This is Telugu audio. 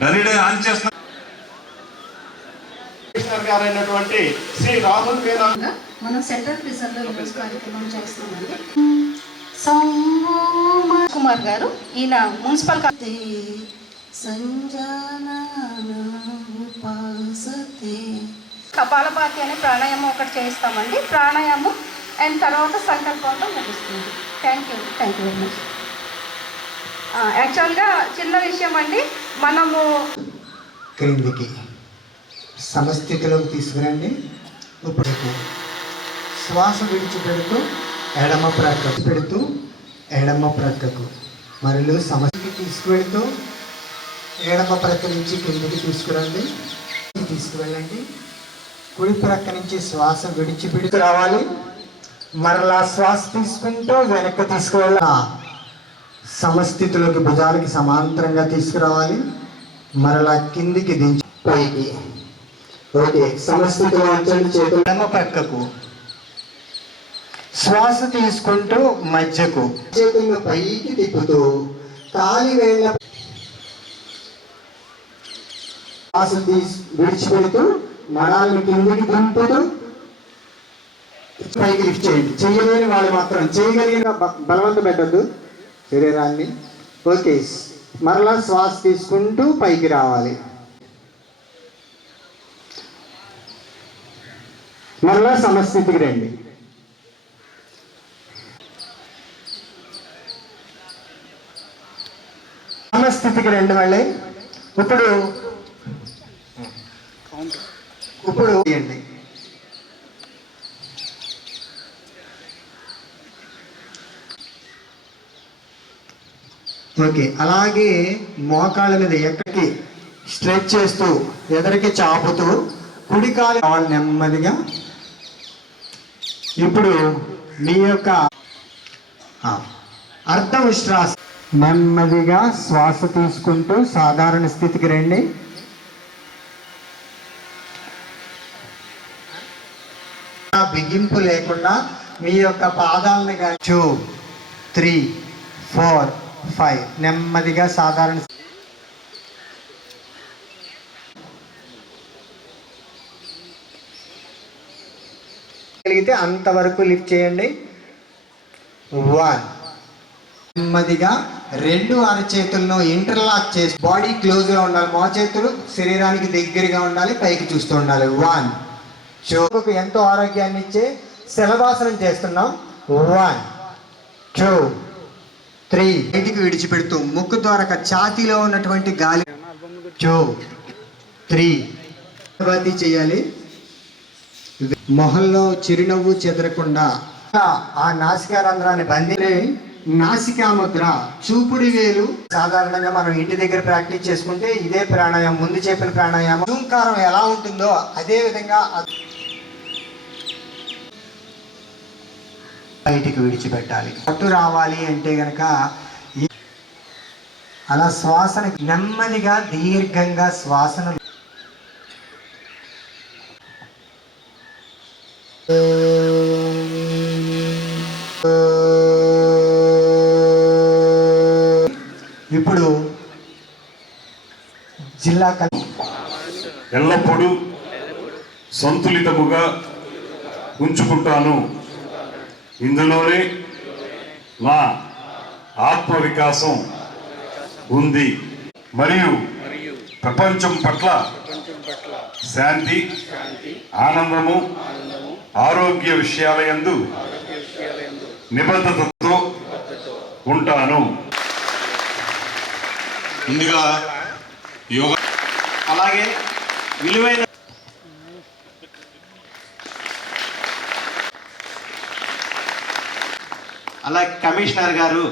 డరీడే ఆన్ చేస్తున్నారు. గారైనటువంటి శ్రీ రాహుల్ మీనా మనం సెంట్రల్ ప్రిజన్లో ఈరోజు కార్యక్రమం చేస్తున్నామండి. కుమార్ గారు, ఈయన మున్సిపల్ కపాలపాతి అనే ప్రాణాయామం ఒకటి చేయిస్తామండి. ప్రాణాయామం అండ్ తర్వాత సంకల్పంతో ముగిస్తుంది. Thank you very much. యాక్చువల్గా చిన్న విషయం అండి, మనము క్రిందికి సమస్థితిలోకి తీసుకురండి. ఇప్పుడు శ్వాస విడిచిపెడుతూ ఎడమ ప్రక్కకు పెడుతూ ఎడమ ప్రక్కకు మరియు సమస్థితికి తీసుకువెడుతూ ఎడమ ప్రక్క నుంచి కిందికి తీసుకురండి. తీసుకువెళ్ళండి. కుడి ప్రక్క నుంచి శ్వాస విడిచిపెడుతూ రావాలి. మరలా శ్వాస తీసుకుంటూ వెనక్కి తీసుకువెళ్ళ సమస్థితిలోకి భుజాలకి సమాంతరంగా తీసుకురావాలి. మరలా కిందికి దించి పైకి. ఓకే, సమస్థితిలో ఉంచండి. చేతులు ఎడమ ప్రక్కకు శ్వాస తీసుకుంటూ మధ్యకు చేతులను పైకి తిప్పుతూ కాలి వేళ్ళ శ్వాస విడిచిపెడుతూ మడాలను కిందికి దింపుతూ పైకి లిఫ్ట్ చేయండి. చేయలేని వాళ్ళు మాత్రం, చేయగలిగిన బలవంతం పెట్టద్దు శరీరాన్ని. ఓకే, మరలా శ్వాస తీసుకుంటూ పైకి రావాలి. మరలా సమస్థితికి రండి. సమస్థితికి రండి. మళ్ళీ ఇప్పుడు చేయండి. ఓకే, అలాగే మోకాళ్ళ మీద ఎక్కడికి స్ట్రెచ్ చేస్తూ ఎదరికి చాపుతూ కుడికాలు నెమ్మదిగా. ఇప్పుడు మీ యొక్క అర్ధ ఉష్ట్రాస నెమ్మదిగా శ్వాస తీసుకుంటూ సాధారణ స్థితికి రండి. బిగింపు లేకుండా మీ యొక్క పాదాలను 2, 3, 4, 5 నెమ్మదిగా సాధారణ కలిగితే అంతవరకు లిఫ్ట్ చేయండి. 1 నెమ్మదిగా 2 అరచేతులను ఇంటర్లాక్ చేసి బాడీ క్లోజ్గా ఉండాలి. మా చేతులు శరీరానికి దగ్గరగా ఉండాలి, పైకి చూస్తూ ఉండాలి. 1 చోకు ఎంతో ఆరోగ్యాన్ని ఇచ్చే శలభాసనం చేస్తున్నాం. 1, 2, 3 బయటికి విడిచిపెడుతూ ముక్కు ద్వారా ఛాతీలో ఉన్నటువంటి గాలి 2, 3 చేయాలి. మొహంలో చిరునవ్వు చెదరకుండా ఆ నాసికా రంధ్రాన్ని బంధించి నాసికా ముద్ర, చూపుడి వేలు. సాధారణంగా మనం ఇంటి దగ్గర ప్రాక్టీస్ చేసుకుంటే ఇదే ప్రాణాయామం, ముందు చెప్పిన ప్రాణాయామం. ఓంకారం ఎలా ఉంటుందో అదే విధంగా బయటికి విడిచిపెట్టాలి. పట్టు రావాలి అంటే గనక అలా శ్వాసను నెమ్మదిగా దీర్ఘంగా శ్వాసను ఇప్పుడు జిల్లా ఎల్లప్పుడూ సంతులితముగా ఉంచుకుంటాను. ఇందులోనే నా ఆత్మ వికాసం ఉంది మరియు ప్రపంచం పట్ల శాంతి, ఆనందము, ఆరోగ్య విషయాల యందు నిబద్ధతతో ఉంటాను. ముందుగా యోగా, అలాగే విలువైన అలాగే కమిషనర్ గారు